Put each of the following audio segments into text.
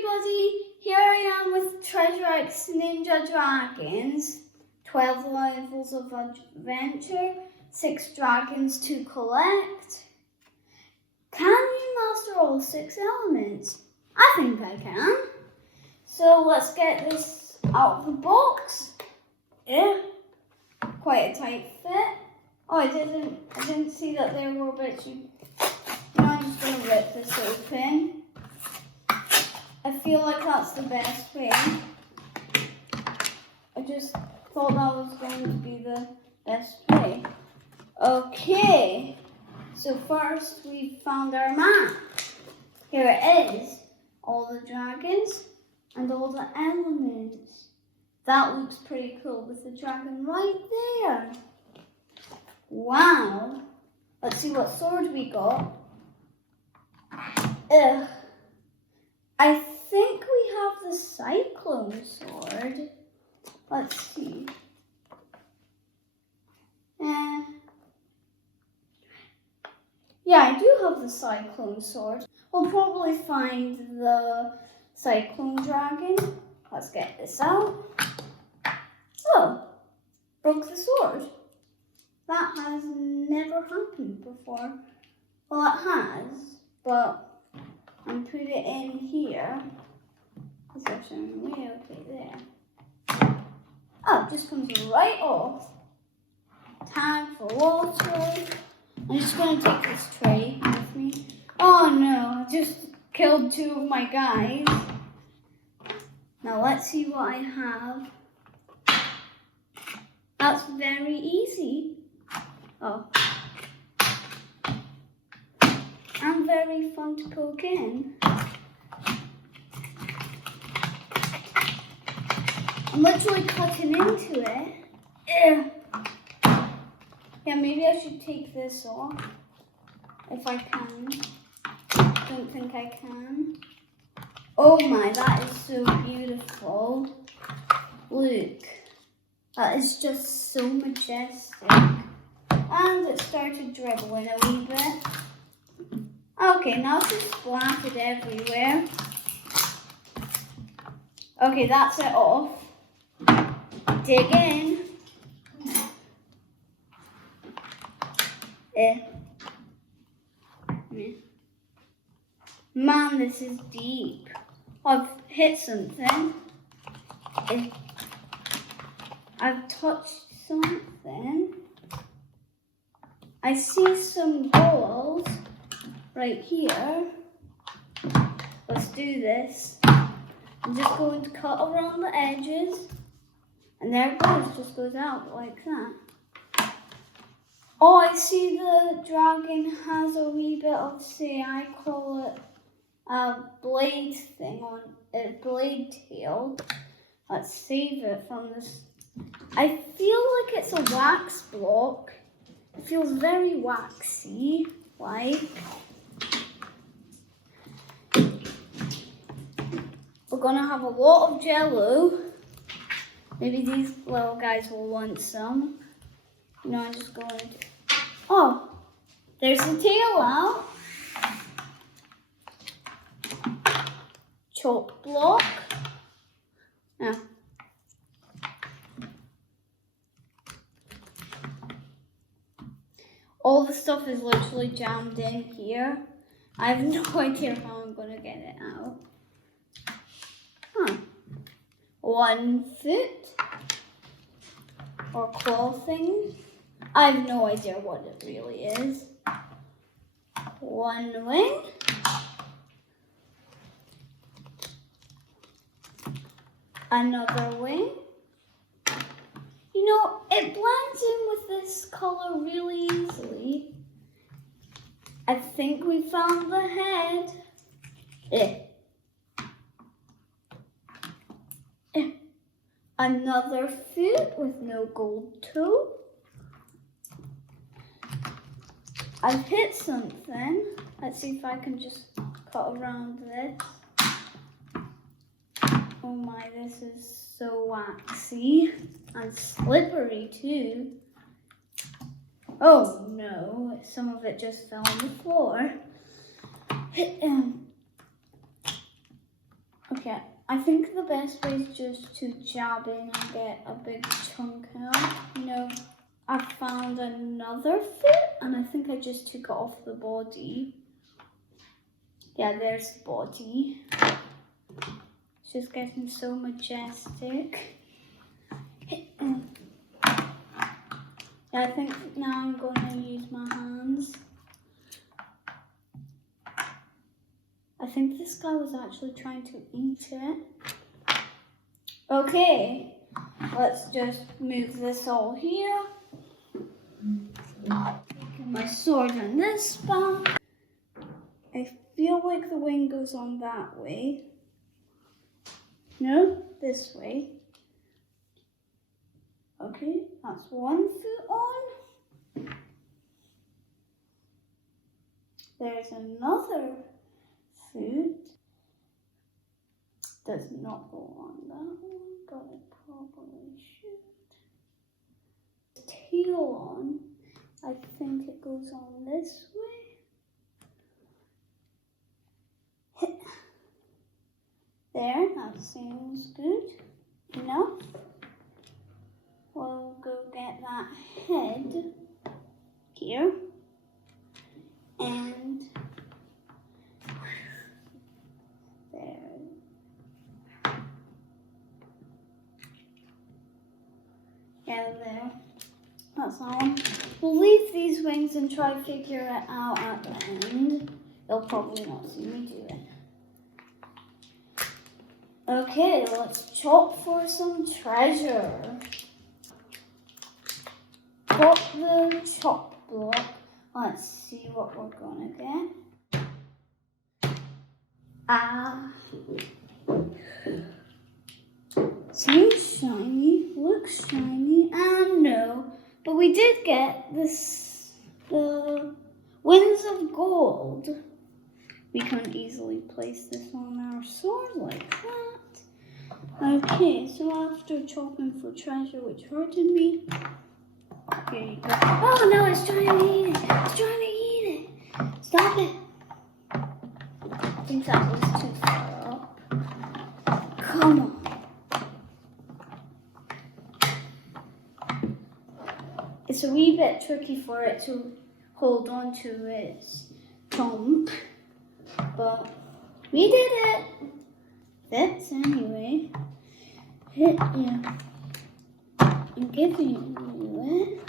everybody, here I am with Treasure X Ninja Dragons. 12 levels of adventure, 6 dragons to collect. Can you master all 6 elements? I think I can. So let's get this out of the box. Yeah, quite a tight fit. Oh, I didn't see that there were bits. I'm just gonna rip this open. I feel like that's the best way. I just thought that was going to be the best way. Okay, so first we found our map. Here it is. All the dragons and all the elements. That looks pretty cool with the dragon right there. Wow. Let's see what sword we got. I think we have the Cyclone Sword. Let's see. Yeah, I do have the Cyclone Sword. We'll probably find the Cyclone Dragon. Let's get this out. Oh, broke the sword. That has never happened before. Well, it has, but and put it in here. It's actually way okay there. Oh, it just comes right off. Tag for water. I'm just going to take this tray with me. Oh no, I just killed 2 of my guys. Now let's see what I have. That's very easy. Oh. And very fun to poke in. I'm literally cutting into it. Ew. Yeah, maybe I should take this off. If I can. Don't think I can. Oh my, that is so beautiful. Look. That is just so majestic. And it started dribbling a wee bit. Okay, now it's just splattered everywhere. Okay, that's it off. Dig in. Man, this is deep. I've hit something. I've touched something. I see some balls right here. Let's do this. I'm just going to cut around the edges. And there it goes, just goes out like that. Oh, I see the dragon has a wee bit of, say, I call it a blade thing on a blade tail. Let's save it from this. I feel like it's a wax block. It feels very waxy, like. We're gonna have a lot of Jello. Maybe these little guys will want some. You know, I'm just going to. Oh, there's the tail out. Chalk block. Yeah. All the stuff is literally jammed in here. I have no idea how I'm going to get it out. Huh. 1 foot. Or claw thing. I have no idea what it really is. 1 wing. Another wing. You know, it blends in with this color really easily. I think we found the head. Another foot with no gold toe. I've hit something. Let's see if I can just cut around this. Oh my, this is so waxy and slippery too. Oh no, some of it just fell on the floor. Okay, I think the best way is just to jab in and get a big chunk out. You know, I found another foot and I think I just took it off the body. Yeah, there's the body. It's just getting so majestic. Yeah, I think now I'm going to use my hands. I think this guy was actually trying to eat it. Okay, let's just move this all here. Get my sword on this back. I feel like the wing goes on that way. No, this way. Okay, that's one foot on. There's another foot. Does not go on that one, but it probably should. Tail on. I think it goes on this way. There, that seems good enough. We'll go get that head here. And there. Yeah, there. That's all. We'll leave these wings and try to figure it out at the end. They'll probably not see me do it. Okay, let's chop for some treasure. Got the chop block. Let's see what we're gonna get. Seems shiny, looks shiny, and no. But we did get this, the Winds of Gold. We can easily place this on our sword like that. Okay, so after chopping for treasure, which hurted me, here you go. Oh no, it's trying to eat it. It's trying to eat it. Stop it. I think that was too far up. Come on. It's a wee bit tricky for it to hold on to its trunk, but we did it. Fits anyway. Yeah. I'm giving you it.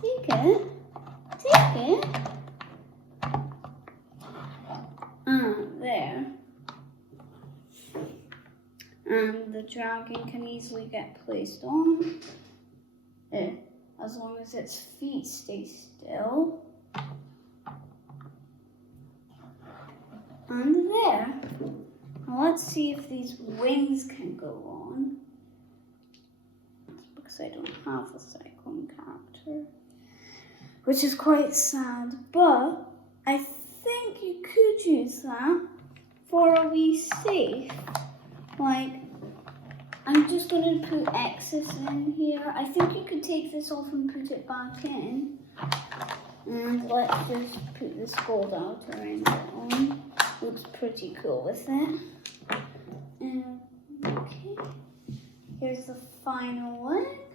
Take it. Take it. There. And the dragon can easily get placed on it, as long as its feet stay still. And there. Now let's see if these wings can go on. Because I don't have a cyclone character, which is quite sad, but I think you could use that for a wee safe. Like, I'm just going to put X's in here. I think you could take this off and put it back in. And let's just put this gold outer end on. Looks pretty cool with it. Okay. Here's the final leg.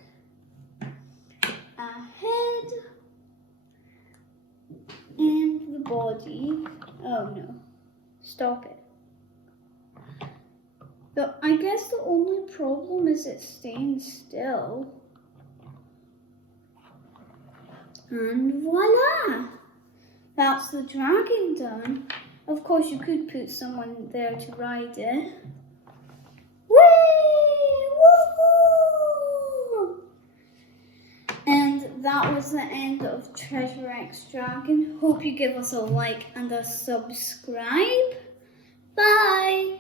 A head. And the body. Oh no. Stop it. I guess the only problem is it's staying still. And voila! That's the dragon done. Of course, you could put someone there to ride it. Whee! Woohoo! And that was the end of Treasure X Dragon. Hope you give us a like and a subscribe. Bye!